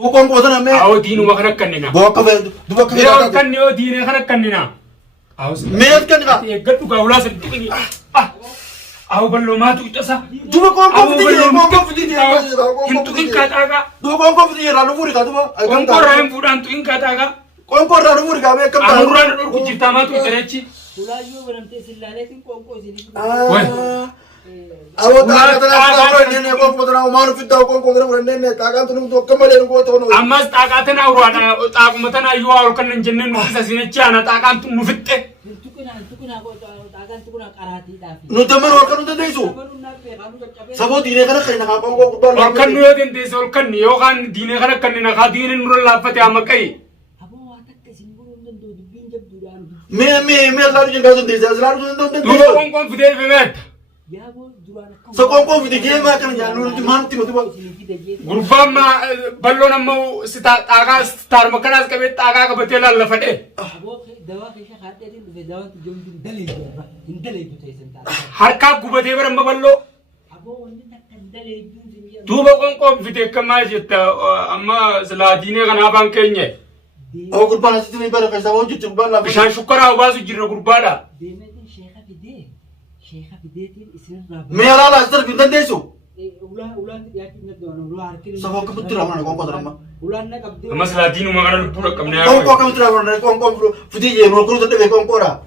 وكون قوتنا ما أو دينو ما خلق كننا بوقف بوقف يا كني أو دين خلق كننا أو ميت كننا يقدر قولا سبتني أو بلو ما تقتصا دوبا كون في دي هنتو إن كاتاغا دوبا كون في دي رانو فوري كاتوبا كون كورام فودان تو إن كاتاغا كون رانو فوري كامي كم أموران ركو جيتا ما تو تريتشي Ulayo berante silaletin kongko sini. أو تاكاتنا نene كون قوتنا وما نفيد كون قوتنا نene تاكاتنا تو كمالين قوتنا أمس تاكاتنا أورانا تاكمتنا يوارو كنن جنن نفسا سينتشي أنا تاكانتو نفتة Tukuna ko tagan tukuna karati dafi. نتمنى وركنو تديسو سبو دينه كنا خينا كون قوتنا ولكن يودين ديس ولكن يوغان دينه خلق كننا خادين نور الله فتي أمكاي Abo watak kesin burung dan do binjab duran. مي لا رجل كازون ديس لا رجل دون دو ديس كون فيدي فيمت Ya bo duran. سكون كون في دي جيم ما كان يعني نور تمان تيمو تبا غرفة ما بلو نمو ستا تاغا ستار مكاناس كبيت تاغا كبتيلا لفتة Abo dawa kisah hati din do dawa tu jom din dalil ba. Indalil tu tayo senta. harka gubate bar mballo Abo wani takkan dalil dun din. duba kon fite kama jetta amma sala dine kana ban kenye أو قربان ستين يبارك سبو جت قربان لا bishan shukara basu jirna gurbada Demetin sheikha fide. Sheikha fide tin isin rab. مي لا لا استر بنت ديسو Ulan yakin na doon ulan harkin. سبو كبتر أنا كون قوتنا ما Ulan na kabdi. amma sala dinu magana lupura kamne كون كبتر أنا كون في دي جيم نور كروت تبي كون كورا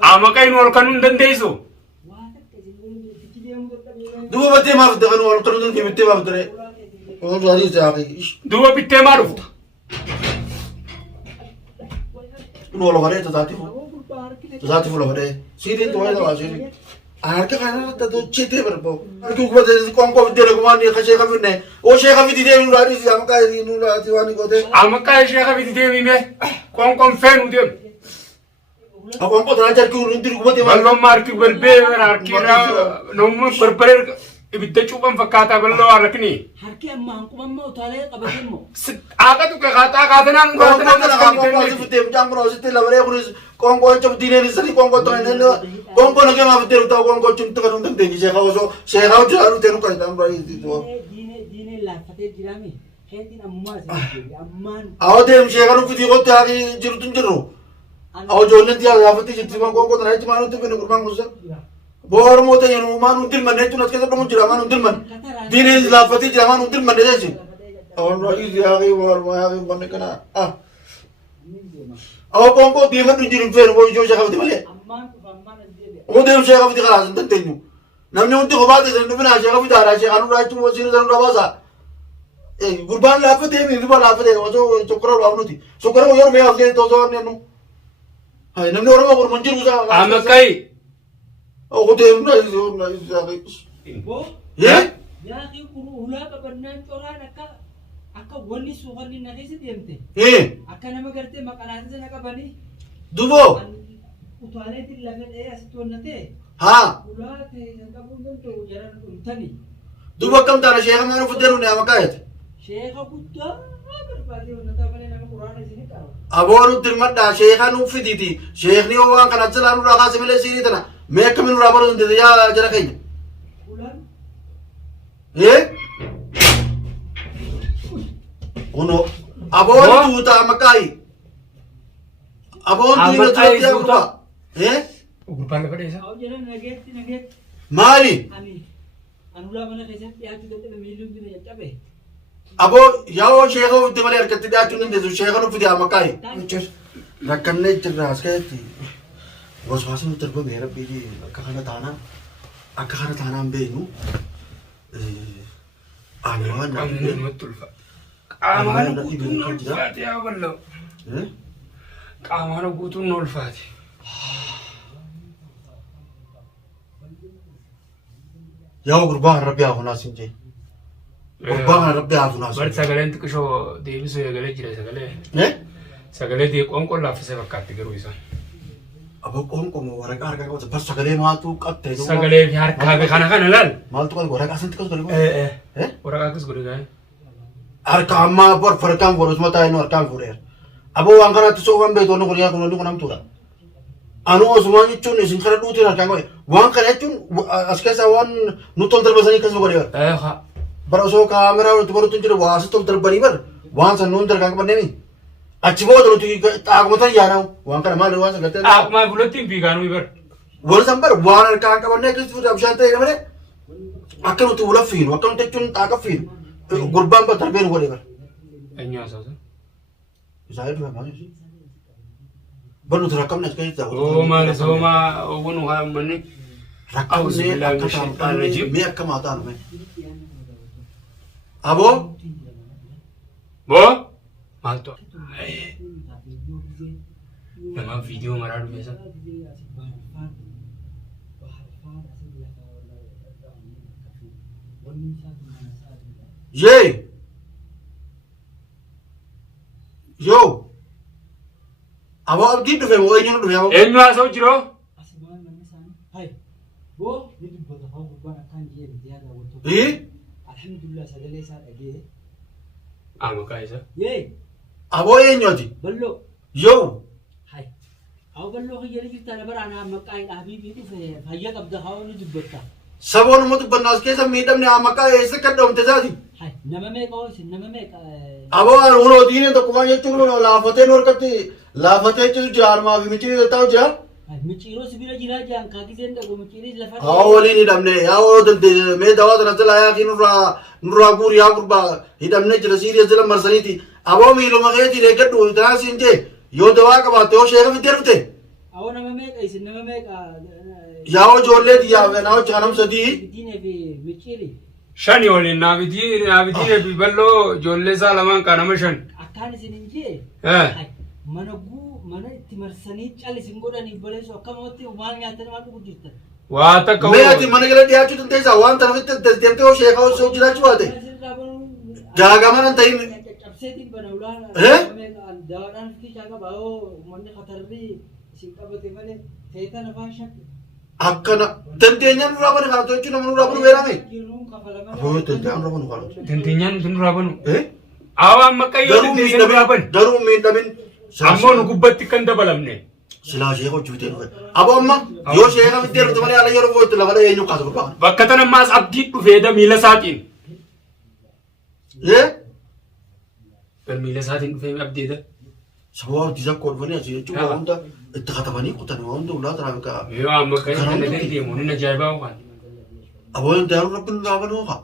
amakai nor kanun dan deso Watak kesin burung dikidi yang bertemu. دو بتي ما بدك نور كروت تبي بتي ما بدك كون جاري زاكي duba bitte marufta نور لغري تزاتي فو تزاتي فو لغري سيرين توي ده سيرين أنا كأنا تدو شيء بربو أركو كبده كون كون بدي لكم أني خشية خفيفة أو شيء خفيف دي نور راري زي أمك نور راري واني كده amakai shekha bidite mime kon fen udem أكون كده راجع كيو ندير كبده ما ballo marki berbe arkira nomu berber ibidda chuban fakata ballo arakni Harki amma angku mamma utale kabatin mo. aga tu kata kata nan كون كده أنا كون كده في تيم جام برا ستة لبرة كونس كون كون شوف دينه نسالي كون كون تاني نلا كون كون كده ما بتدير تاو كون كون شوف تكلم تك ديني شيخ أوسو شيخ أوسو جالو تيرو كاي دام برا يدي تو Dine la fatih jirami. Kaitin amma sini amman. أو تيم شيخ أنا في ديكو تاعي جرو تنجرو أو جونن تيا لافت جت ما كون كون تاني تمانو تبين كرمان كوسا بور موتا ينو ما نودل من نتو نتكلم كرمان جرا ما نودل من دينه لافت جرا ما نودل من نجاسي أو رأي زياغي وار ما ياغي بنا كنا أو كون كون ديما تنجرين فين بوي جو شيخ أبدي ملي Amman ande. वो देव शेख अभी दिखा रहा है तेन्यू नमने उनके खबार दे देने बिना शेख अभी दारा शेख अनुराग तुम वजीर दारू रवासा ए गुरबान लाफे थे मेरी बात लाफे थे वो जो चुकरा लावनु थी चुकरा वो यार मैं आपके तो ने नु हाय नमने और मैं मंजिल गुजा amakai वो देव ना इस Bo ये ya ki kuru hula kabarnan coran akka wani suharni nagisi diamte. ये Akka nama garte makanan sa nakabani. दुबो Utale tin lagan asitwan nate. हाँ Hula te nakabundan to jaran untani. दुबो कम तारा शेख मानो फुदेरु ने मकायत Sheikha kutta berbadi unata bale nama Quran sini karo. अब और उधर मत डा शेख अनु फिदी थी शेख ने वो वहाँ कनाचल अनु रखा से मिले सीरी तना मैं कमिन राबर उन दे या जरा कहीं Ulan ये उनो अबोन तूता मकाई अबोन तू Amakai इनो तू tuta. ये gurban pada isa kau jaran naget. मारी Ani anula mana kaisa ya tu dote milu gina cabe. अबो याओ शेखो दिमले अरकत दा तू ने शेखो नु फिदी मकाई रकन्ने चरास के थी बस वासन उतर को मेरा पीजी अखाना ताना बेनु आने kamu matulfa kamana gutun nolfati ya ballo kamana gutun nolfati याओ गुरबान रब्बी आफुना सिंजे गुरबान रब्बी आफुना bar sagalen tukisho deebiso yagale jira sagale ने sagale de qonkol lafise bakkatti garu isa अब कौन कौन वाला कार का बस सगले मां तू कत्ते तो sagale har kabe khana khana lal माल तो कल गोरा का संत कस करे eh ora kakus gori gay अर काम मा पर फरकाम गोरस मत आइनो अर काम गोरे अब वो अंगना तो सो बम्बे तो गोरिया को नु नाम तुरा अनु ओसमान चुन सिन खरा दुते ना कांगो वां करे चुन अस्के सा वन नु तोल तर बसनी कस गोरे eh ha बर सो कैमरा और तुबर तुन जरे वास तोल तर बनी बर waan san nuun dargaan qabannemi achi booda nuti xaaquma tan yaanamu waan kana maali waan san gattee Akkuma bulottiin fiigaanuu bar. wal san bar waan harkaan qabannee akkasitti fuudhaaf bishaan ta'e malee akka nuti wula fiinu akka nuti jechuun xaaqa fiinu gurbaan bar darbeen godhe bar Eenyu haasawsa? isaa hedduu hamaa bar nuti rakkamne as keessatti Oo maali soomaa owwan haa manni. rakkamne akka taa'u mee akka maataa nume aboo Boo? Maaltu? Nama viidiyoo maraa dhufeessa. yee yoo aboo abdii dhufe moo eenyuun dhufe aboo Eenyu haasawu jiroo? Alhamdulillah sagalee isaa dhagee. Maqaa isaa. Yee aboo eenyuoti balloo. yoo Hai. Awo balloo kiyya jirta na baraana maqaa dhaabii dhufe fayya qabda haa ni dubbata. saboon uummata bannaas keessa miidhamne maqaa eessa kan dhoomte isaati Hai nama meeqa ho'isin nama meeqa. aboo hunoo diineen tokko waan jechuun laafatee nu harkatti laafatee jechuun jaarmaa fi micciirri taa'u jira Micciiroo sibila jiraa jaan kaakiseen dhagu micciirii lafa. haa waliin hidhamne yaa oo dandeesse mee dawaa sana jala yaaqii nurraa guuri yaa gurbaa hidhamne jira siiriya jala marsaniiti aboo miiluma keetiin eeggadhu tanaasiin jee yoo dawaa qabaatte yoo sheeka fiddee dhufte Awo nama meeqa isin nama meeqa. yaa oo ijoollee xiyyaa naa hojii kanam sadii Bidiinee fi micciirii. Shani waliin naabitiin fi balloo ijoollee isaa lamaan qaanama shan. Akkaan isin hin jee. Eh. Mana itti marsanii callisin godhanii boleessu akkamatti maal nyaatanii maal dhuguu jirtan. Waa takka mee ati mana gala dhiyaachuu dandeessaa waan tana fitte deemtee yoo sheeka osoo jiraachuu baate gaagaman hin ta'in Cabseetiin bana ulaa. Daawwadhaan fi shaaqa baay'oo uummanni Qatarrii isin qabate malee teetan afaan shakki. akkana dandeenyaan nurraa bane kana jechuun nama nurraa banu beerame Jiruun kafalamaa. aboo dandeenyaan nurraa banu kana Tinteenyaan nuti nurraa banu. Awaan maqayyoo tinteenyaan nurraa banu. garuu miidhamin Ammoo nu gubbatti kan dabalamne. silaa sheeka hojjetee dhufe aboo amma yoo sheeka fiddee dhufte malee ala yeroo bootti lafa dhahee eenyu kaasa gurbaa Bakka tana ammaas abdii dhufeeda miila isaatiin. Miila isaatiin dhufee abdeeta. sababa abdii isaa koo dhufanii asii jechuun waa hunda itti katabanii kutanii waa hunda ulaa taraa beekaa Yoo amma kan kana dandeemu ni ajaa'ibaa waan. aboo dandeenyaan rabbi nurraa banuu haa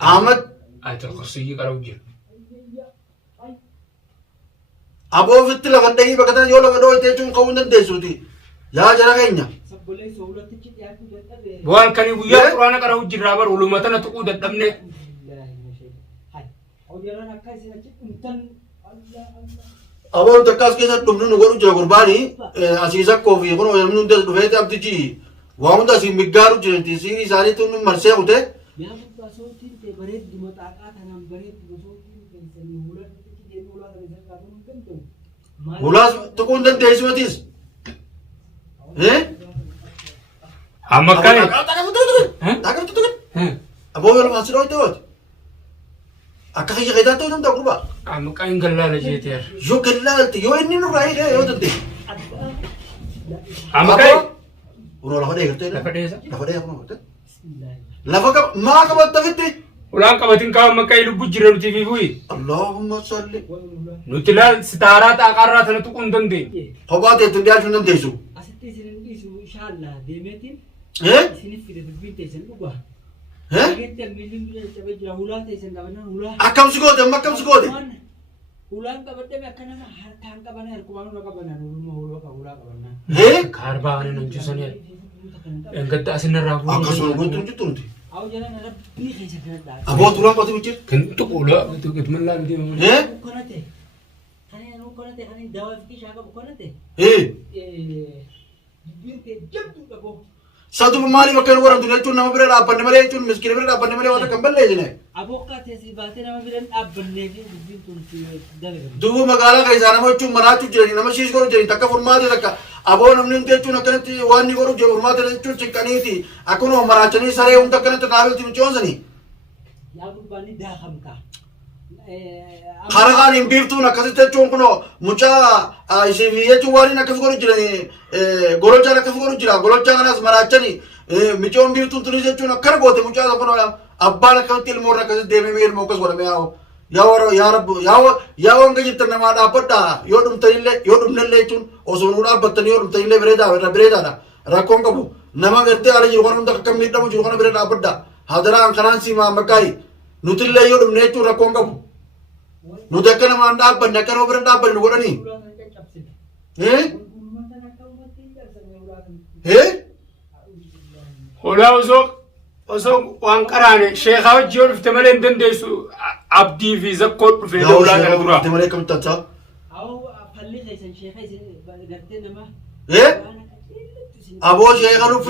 Ahmad Ayatul Kursiyyii qara'u jira. aboo ofitti lafa dhahii bakka tana yoo lafa dhooyte jechuun ka'uu hin dandeessuuti yaa jara keenya Sabbolee soolatichi dhiyaachuu jalqabe. Bu'aan kanii guyyaa quraana qara'u jirraa bar walumaa tana tuquu dadhabne. Hojjetan akka isin achi dhumtan. aboo takkaas keessatti dhumnu nu godhu jira gurbaanii asii sakkoo fi kun namni hundi as dhufeeti abdichi waa hunda asii miggaaru jiranti siirii isaaniitu nu marsee kute Yaa gubbaa sootiin ta'e bareeddi maxaaqaa tanaan bareeddi sootiin keessanii hulaa itti deemuu ulaa kana isa kaa'uu hin danda'u. ulaas tuquu hin dandeessuutis Amma kan. aboo yoo lafa asii dhooyte hooti akka kiyya keetaa ta'uu danda'a gurbaa Amma kan gallaala jeeteer. yoo gallaalti yoo inni nurraa hidhee yoo danda'e Amma kan. kunoo lafa dheegattee Lafa dheesa. lafa dheegaa kunoo gattee lafa maa qabatta fitti Ulaan qabatiin kaa amma kan lubbu jira nuti fi fuyi. allahumma salli Nuti laal sitaaraa xaaqarraa tana tuquu hin dandeenye. kophaa teettu dhiyaachuu hin dandeessu Asitti isin hin dhiisu inshaallah deemeetiin eh isiniif fide dubbiin teessan dhugaa. eh Dhageetti miilli cabee jira hulaa teessan qabannan hulaa. akkamsi goote amma akkamsi goote Hulaan qabadhame akka nama harkaan qaban harkumaan hulaa qabanan hulaa qabannan. eh Kaarbaa kana nan cusanii. Engatta asinarraa fuudhu. akkasuma gootu hin jirtu nuti Awu jalan rabbii keessa kanadhaa. aboo tulaan qotu hin jirtu Kan tuqu ulaa gatumallee miti malee. eh Konate. Kan konate kan dawaa fi shaaka konate. eh Dubbiin tee jabdu qaboo. satuma maaliif akka hin waramtu jechuun nama bira dhaabbanne malee jechuun miskiina bira dhaabbanne malee waan akka hin balleessine Abokkaa teessii baatee nama biraan dhaabbannee fi dubbiin tun dalagamu. duuba magaalaa keessaa nama jechuun manaachuu jiranii nama shiis godhu jiranii takka furmaate takka aboo namni hundi jechuun akkanatti waan inni godhu jiru furmaate jechuun cinqaniiti akkanuma maraachanii saree hunda akkanatti naabilti micoonsanii Yaa gurbaanii daakamtaa. خارقان ينبيرتون كذا تجون كنو مجا سيفية جوارين كذا كورو جرا غولو جانا كذا كورو جرا غولو جانا ناس مراتني مجون بيرتون تني تجون كر بوته مجا كنو أبانا كذا تيل مورنا كذا ديمي مير موكس ولا مياو يا رب يا وانك جتنا ما دابتا يودم تيلة يودم نلله تون أصولنا بتني يودم تيلة بريدا دا راكون كبو نما قرتي على يروحون ده كم ميتا مجروحنا بريدا بدا هذا أنكران سيما مكاي نوتيلة يودم نيتو راكون كبو نودكنا ما نداب بندكنا وبرنا داب بنقولني ولا وزوج وانكراني شيخ أوجيون في تمرين دندسو عبدي في زكور في دولة الدورة تمرين كم تتا أو فلي خيسن شيخ خيسن قرتنا ما أبو شيخ روف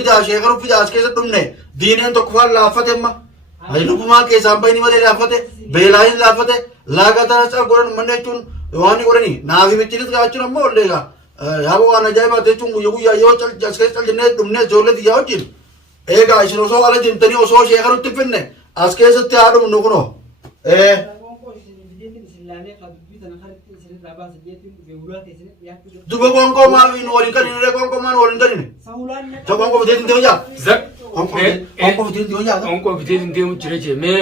فيدا أسكيز تمني دينين تكفار لافته ما هاي لو بما كيسام بيني ما لافته بيلاين لافته لاغا ترى قرن منيتون واني قرني نافي متيرت كاچنا مولlega yabo wana jaiba techun yugu ya yo chal jaske chal jene tumne jole diya hojin ega isno so ala jin tani oso shekharu tipinne aske satte adu nukuno duba gonko ma wi no olin kan ne gonko ma no olin kan ne to gonko bidin tiya gonko bidin tiya onko bidin tiya mujreje me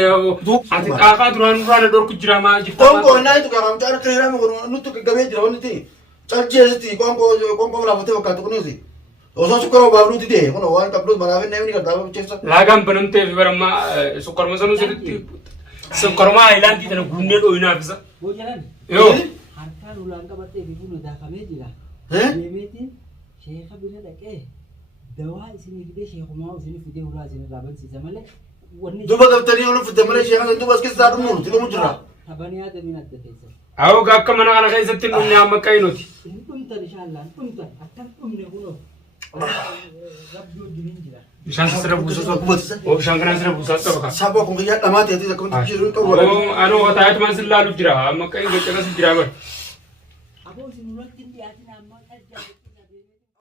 ati kaka duran duran dor kujira ma jifta gonko na itu kam tar krera mo nutu gabe jira wonti churches थी कौन वाला होते वो काटो नहीं थी ओसा सुकर वो बाबलू थी कोन वन कपड़ो बनावे नहीं करता वो चेक लागam बनते विवरमा सुकर मसनु से सुकर मा आइलान की तरह गुन्ने दो इना फिसा वो jalan yo harkan ulang ka batte bibu no da kame jira yemetin sheikha bila dake dawa isini fide sheikhu ma isini fide ula isini raban si zamale wonni duba daftari ono fide male sheikha duba इसके साथ मुन थी मुजरा tabaniya da minat da kaisa आओ गाक्का मना खाना खाई सकते हैं हम मक्का ही नोती kunta inshallah kunta akan kumne kuno rabdo dinin jira शांत से रब गुस्सा ओ शंकरन से रब गुस्सा तो बका साबो को या तमाते थी कम जिरु को ओ अनो होता है तुम से लालू जिरा मक्का ही गेचना से जिरा बर abo sinulat tin di atin amma